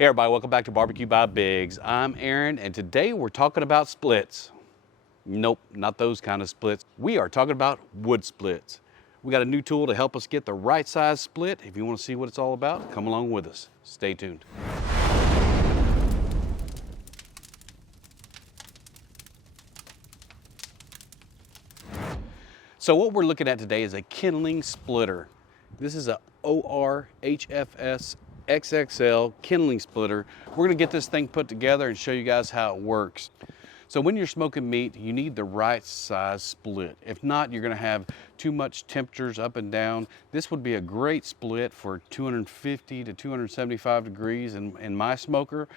Hey everybody, welcome back to Barbecue by Biggs. I'm Aaron, and today we're talking about splits. Nope, not those kind of splits. We are talking about wood splits. We got a new tool to help us get the right size split. If you want to see what it's all about, come along with us. Stay tuned. So what we're looking at today is a Kindling splitter. This is a ORHFS XXL Kindling splitter. We're gonna get this thing put together and show you guys how it works. So when you're smoking meat, you need the right size split. If not, you're gonna have too much temperatures up and down. This would be a great split for 250 to 275 degrees in my smoker.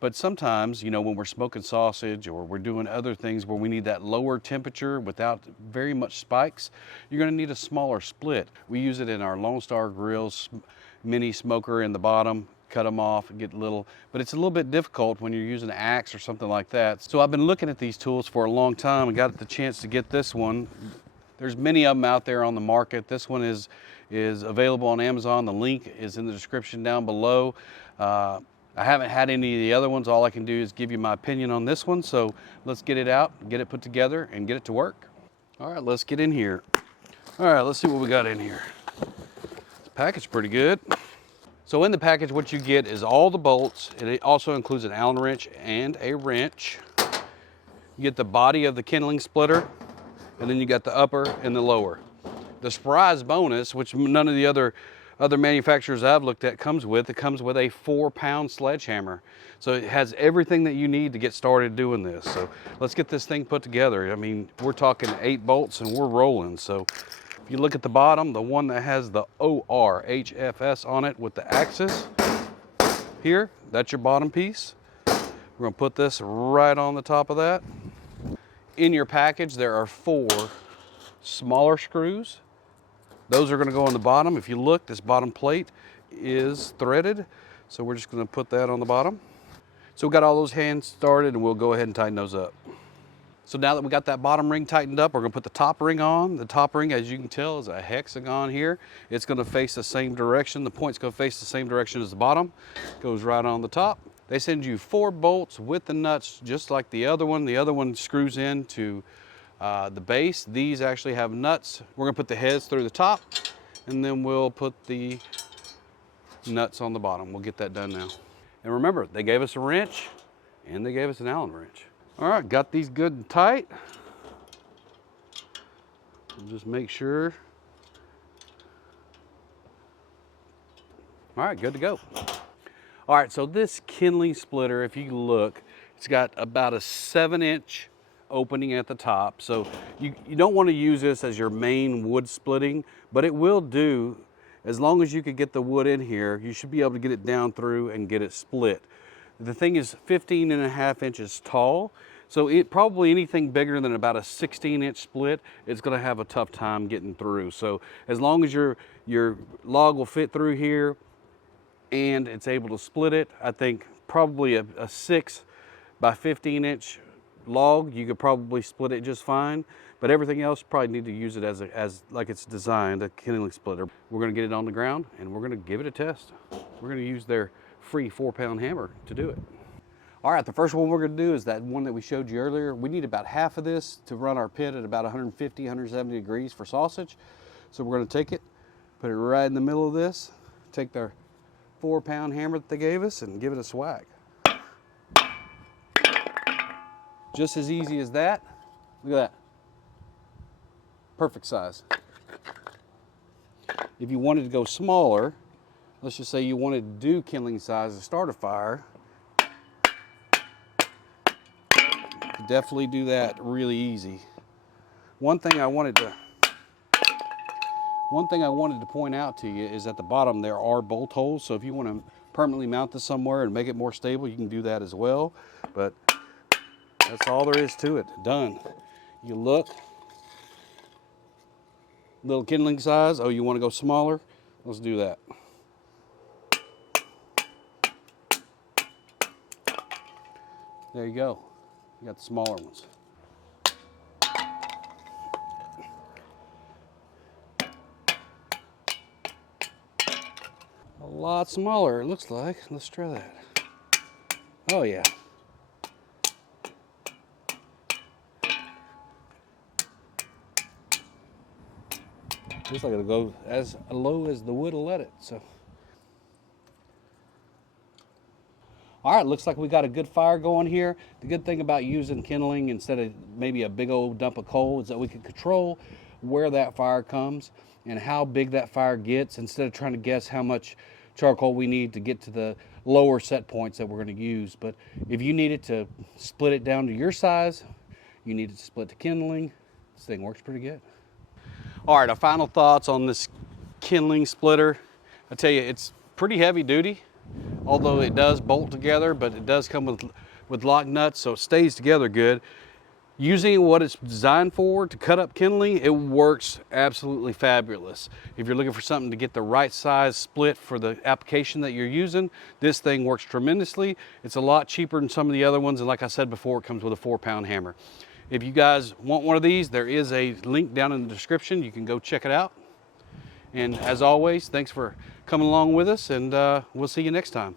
But sometimes, you know, when we're smoking sausage or we're doing other things where we need that lower temperature without very much spikes, you're gonna need a smaller split. We use it in our Lone Star grills, mini smoker in the bottom, cut them off and get little, but it's a little bit difficult when you're using an axe or something like that. So I've been looking at these tools for a long time and got the chance to get this one. There's many of them out there on the market. This one is available on Amazon. The link is in the description down below. I haven't had any of the other ones. All I can do is give you my opinion on this one. So let's get it out, get it put together, and get it to work. All right, let's get in here. All right, let's see what we got in here. This package is pretty good. So in the package, what you get is all the bolts, and it also includes an Allen wrench and a wrench. You get the body of the Kindling splitter, and then you got the upper and the lower. The surprise bonus, which none of the other manufacturers I've looked at comes with, it comes with a 4-pound sledgehammer. So it has everything that you need to get started doing this. So let's get this thing put together. I mean, we're talking 8 bolts and we're rolling. So if you look at the bottom, the one that has the ORHFS on it with the axis here, that's your bottom piece. We're gonna put this right on the top of that. In your package, there are 4 smaller screws. Those are gonna go on the bottom. If you look, this bottom plate is threaded. So we're just gonna put that on the bottom. So we got all those hands started and we'll go ahead and tighten those up. So now that we got that bottom ring tightened up, we're gonna put the top ring on. The top ring, as you can tell, is a hexagon here. It's gonna face the same direction. The point's gonna face the same direction as the bottom. Goes right on the top. They send you 4 bolts with the nuts, just like the other one. The other one screws into the base. These actually have nuts. We're gonna put the heads through the top, and then we'll put the nuts on the bottom. We'll get that done now. And remember, they gave us a wrench, and they gave us an Allen wrench. All right, got these good and tight. Just make sure. All right, good to go. All right, so this Kindling splitter, if you look, it's got about a 7-inch opening at the top. So you don't want to use this as your main wood splitting, but it will do. As long as you can get the wood in here, you should be able to get it down through and get it split. The thing is 15.5 inches tall, so it probably anything bigger than about a 16-inch split, it's gonna have a tough time getting through. So as long as your log will fit through here and it's able to split it, I think probably a 6 by 15-inch log, you could probably split it just fine. But everything else, probably need to use it as like it's designed, a Kindling splitter. We're gonna get it on the ground and we're gonna give it a test. We're gonna use their free 4-pound hammer to do it. All right, the first one we're gonna do is that one that we showed you earlier. We need about half of this to run our pit at about 150, 170 degrees for sausage. So we're gonna take it, put it right in the middle of this, take their 4-pound hammer that they gave us and give it a swag. Just as easy as that. Look at that. Perfect size. If you wanted to go smaller, let's just say you wanted to do Kindling size to start a fire, you could definitely do that really easy. One thing I wanted to point out to you is at the bottom there are bolt holes. So if you want to permanently mount this somewhere and make it more stable, you can do that as well. But that's all there is to it. Done. You look, little Kindling size. Oh, you want to go smaller? Let's do that. There you go. You got the smaller ones. A lot smaller, it looks like. Let's try that. Oh yeah. Looks like it'll go as low as the wood will let it. So, all right, looks like we got a good fire going here. The good thing about using kindling instead of maybe a big old dump of coal is that we can control where that fire comes and how big that fire gets instead of trying to guess how much charcoal we need to get to the lower set points that we're going to use. But if you need it to split it down to your size, you need it to split to kindling, this thing works pretty good. All right, our final thoughts on this kindling splitter. I tell you, it's pretty heavy duty, although it does bolt together, but it does come with lock nuts, so it stays together good. Using what it's designed for to cut up kindling, it works absolutely fabulous. If you're looking for something to get the right size split for the application that you're using, this thing works tremendously. It's a lot cheaper than some of the other ones, and like I said before, it comes with a 4-pound hammer. If you guys want one of these, there is a link down in the description. You can go check it out. And as always, thanks for coming along with us, and we'll see you next time.